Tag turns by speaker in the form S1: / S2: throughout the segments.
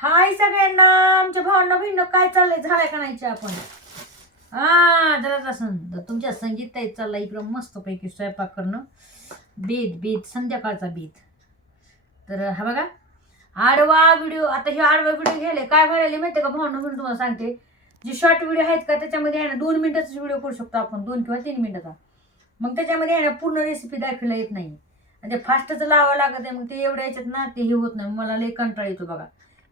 S1: हाय सगळ्यांना आमच्या भावना बहिण काय चाललंय? झालाय का नाही आपण हा जरा तुमच्या संगीत ताईत चाललाय इकडं मस्तपैकी स्वयंपाक करणं. बीत बीत संध्याकाळचा बीत. तर हा बघा आडवा व्हिडिओ आता हे आडवा व्हिडिओ घ्यायला काय व्हायला माहिती का भावना? म्हणून तुम्हाला सांगते. जे शॉर्ट व्हिडिओ आहेत का त्याच्यामध्ये आहे ना दोन मिनिटाचा व्हिडिओ करू शकतो आपण दोन किंवा तीन मिनिटाचा. मग त्याच्यामध्ये आहे ना पूर्ण रेसिपी दाखवला येत नाही. आणि ते फास्टच लावावं लागत आहे मग ते एवढ्या याच्यात ना ते हे होत नाही. मला लई कंटाळा येतो बघा.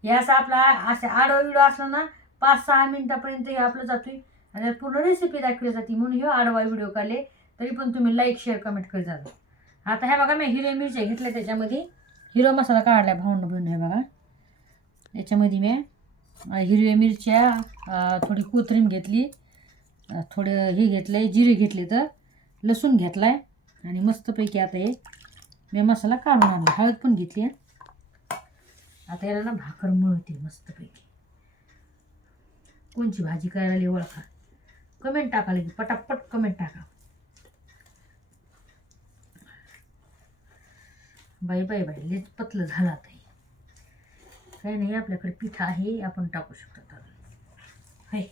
S1: हे असं आपला असे आडवा विडो असला ना पाच सहा मिनटापर्यंत हे आपलं जातोय. आणि पूर्ण रेसिपी दाखवली जाते म्हणून हे आडवा व्हिडिओ काढले तरी पण तुम्ही लाईक शेअर कमेंट करत जाता आता हे बघा मी हिरव्या मिरच्या घेतल्या त्याच्यामध्ये. हिरो मसाला काढला भावंड बनून हे बघा. याच्यामध्ये मी हिरव्या मिरच्या थोडी कोथरीम घेतली. थोडं हे घेतलं आहे जिरे घेतले तर लसूण घेतला आहे आणि मस्तपैकी आता हे मी मसाला काढून आणला. हळद पण घेतली आहे आता याला ना भाकर मळते मस्तपैकी. कोणची भाजी करायला ओळखा. कमेंट टाका की पटापट कमेंट टाका. बाई बाई बाई लेच पतलं झालं आता हे. काही नाही आपल्याकडे पीठ आहे आपण टाकू शकतो हाय.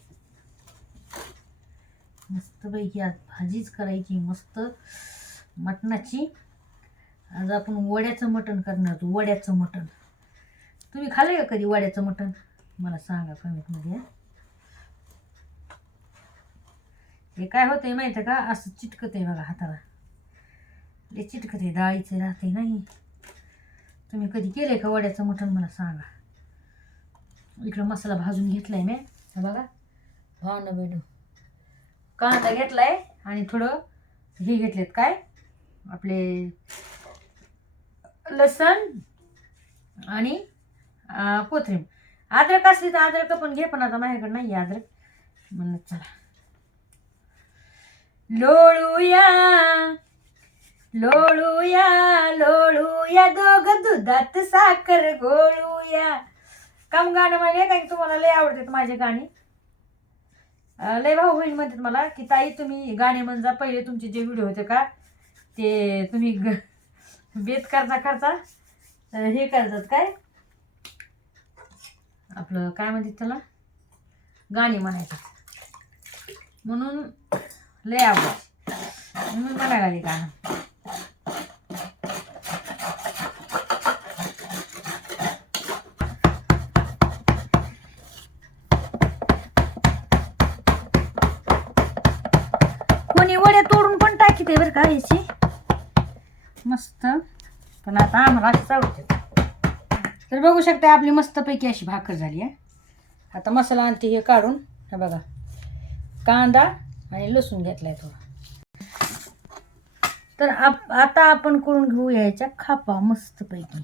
S1: मस्तपैकी आज भाजीच करायची मस्त मटणाची. आज आपण वड्याचं मटण करणार वड्याचं मटण. तुम्ही खाल्लं का कधी वड्याचं मटण? मला सांगा कमीतमध्ये हे. काय होतंय माहिती आहे का? असं चिटकत आहे बघा हाताला. हे चिटकत आहे डाळीचं राहते नाही. तुम्ही कधी केले का वड्याचं मटण? मला सांगा. इकडं मसाला भाजून घेतलाय मी. हे बघा. भावना बेडू. कांदा घेतलाय आणि थोडं हे घेतलेत काय? आपले लसण आणि कोथरीम अद्रक असली तर अद्रक पण घे पण आता माझ्याकडे नाही अद्रक. म्हणून चला. लोळूया लोळूया लोळूया दोघ दुधात साखर गोळूया. काम गाणं म्हणजे काय तुम्हाला लय आवडतात माझे गाणी. लय भाऊ बहीण म्हणतात मला की ताई तुम्ही गाणे म्हणजा पहिले तुमचे जे व्हिडिओ होते का ते तुम्ही ग बेत करता करता हे करतात काय आपलं काय म्हणते त्याला? गाणी म्हणायचं. म्हणून लय आवड म्हणून मला गाली गाणं. कोणी वड्या तोडून पण टाकीते बरं का याची? मस्त. पण आता आम्हाला आवडते तर बघू शकता आपली मस्तपैकी अशी भाकर झाली आहे आता मसाला आणते हे काढून. हे बघा. कांदा आणि लसूण घेतला आहे थोडा तर आप आता आपण करून घेऊ याच्या खापा मस्तपैकी.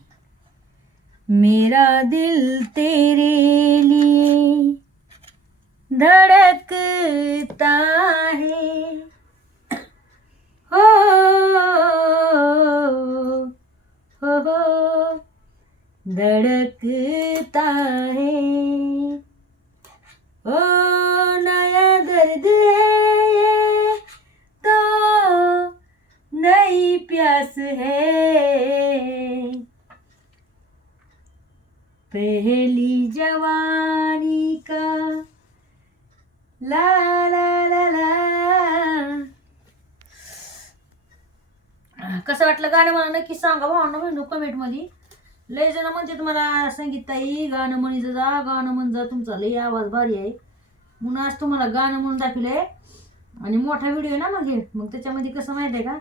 S1: मेरा दिल तेरे लिए धड़कता है. धड़कता है। ओ नया दर्द है तो नई प्यास है। पहली जवानी का ला ला ला ला। कसं वाटलं गाणं मला नक्की सांगा भावना म्हणू कमेंटमध्ये. लय जण म्हणते तुम्हाला संगीताई गाणं म्हणीचं जा गाणं म्हण जा तुमचा लय आवाज भारी आहे. म्हणून आज तुम्हाला गाणं म्हणून दाखवलंय. आणि मोठा व्हिडिओ आहे ना मग हे मग त्याच्यामध्ये कसं माहिती आहे का?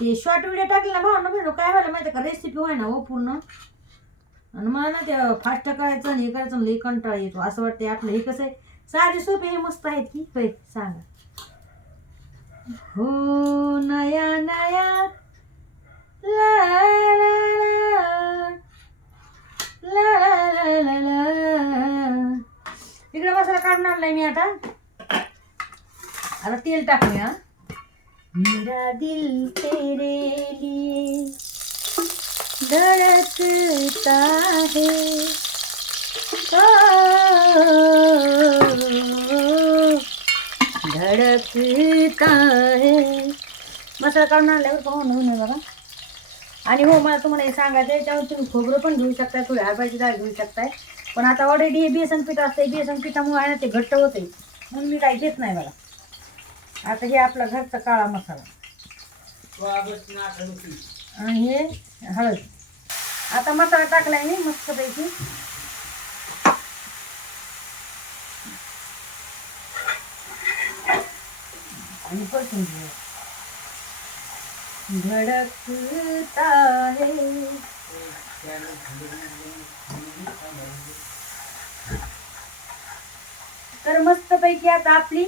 S1: ते शॉर्ट व्हिडिओ टाकले ना भावना भेटो काय व्हायला माहिती आहे का? रेसिपी व्हाय ना हो पूर्ण. आणि मला ना ते फास्ट करायचं आणि हे करायचं लई कंटाळा येतो. असं वाटतं आपलं हे कसं आहे? साधे सोपे हे मस्त आहेत की? होय सांगा. हो नया नया ला इकडे मसाला काढून आणलाय मी आता. आता तेल टाकूया. मेरा दिल तेरे लिए धड़कता है. ओ, धड़कता है. मसाला काढून आणल्यावर पाहून होऊन बघा. आणि हो मला तुम्हाला हे सांगायचं आहे त्यावर तुम्ही खोबरं पण घेऊ शकताय थोडी हरभऱ्याची डाळ घेऊ शकताय. पण आता ऑलरेडी हे बेसन पीठ असते बेसन पिठामुळे आहे ना ते घट्ट होते म्हणून मी काही घेत नाही मला. आता हे आपला घरचा काळा मसाला. आणि हे हळद. आता मसाला टाकलाय मी मस्तपैकी. आणि परतून घेऊ. धडकता है तर मस्तपैकी आता आपली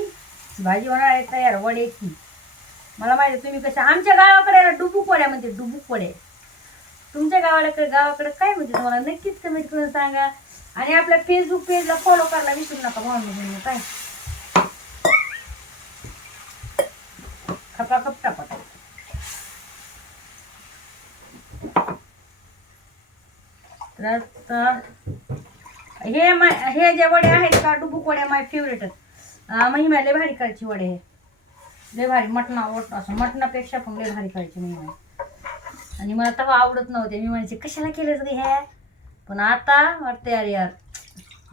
S1: भाजी होणार आहे तयार वड्याची मला माहिती आहे तुम्ही कशा आमच्या गावाकडे ना डुबुक वड्या म्हणते डुबुक वड्या तुमच्या गावाकडे गावाकडे काय म्हणते तुम्हाला? नक्कीच कमेंट करून सांगा. आणि आपल्या फेसबुक पेजला फॉलो करायला विसरू नका भावना काय? खपा खपटा तर आता हे माय हे जे वडे आहेत का डुबुक वड्या माय फेवरेट महिमा लय भारी करायची वडे हे. लय भारी मटणा वट असं मटणापेक्षा पण लय भारी करायची महिमा आणि मला तेव्हा आवडत नव्हते. मी म्हणायचे कशाला केलंच गे हे? पण आता वाटते यार यार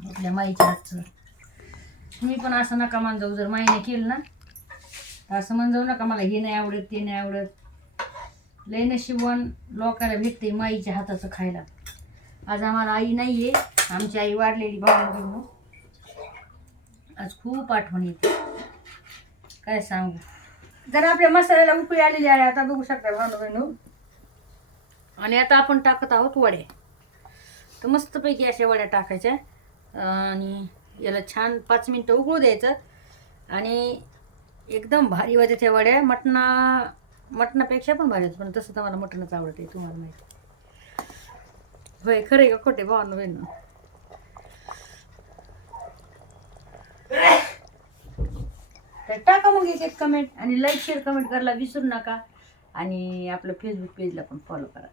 S1: आपल्या माईच्या हातचं. मी पण असं नका मान जाऊ जर माईने केलं ना तर असं म्हण जाऊ नका मला हे नाही आवडत ते नाही आवडत. लय नशिबवान लोकांना भेटते माईच्या हाताचं खायला. आज आम्हाला आई नाही आहे आमची आई वाढलेली भाऊ आज खूप आठवण येते. काय सांगू? तर आपल्या मसाल्याला उकळी आलेली आहे. आता बघू शकता भाऊ बहिणू आणि आता आपण टाकत आहोत वड्या. तर मस्तपैकी अशा वड्या टाकायच्या. आणि याला छान पाच मिनटं उकळू द्यायचं. आणि एकदम भारी त्या वड्या. मटणा मटणापेक्षा पण भारी होतं पण तसं तर मला मटणच आवडते तुम्हाला माहिती. होय खरं आहे का खोटे भावानं बहिण तर टाका मग एक एक कमेंट आणि लाईक शेअर कमेंट करायला विसरू नका. आणि आपलं फेसबुक पेजला पण फॉलो करा.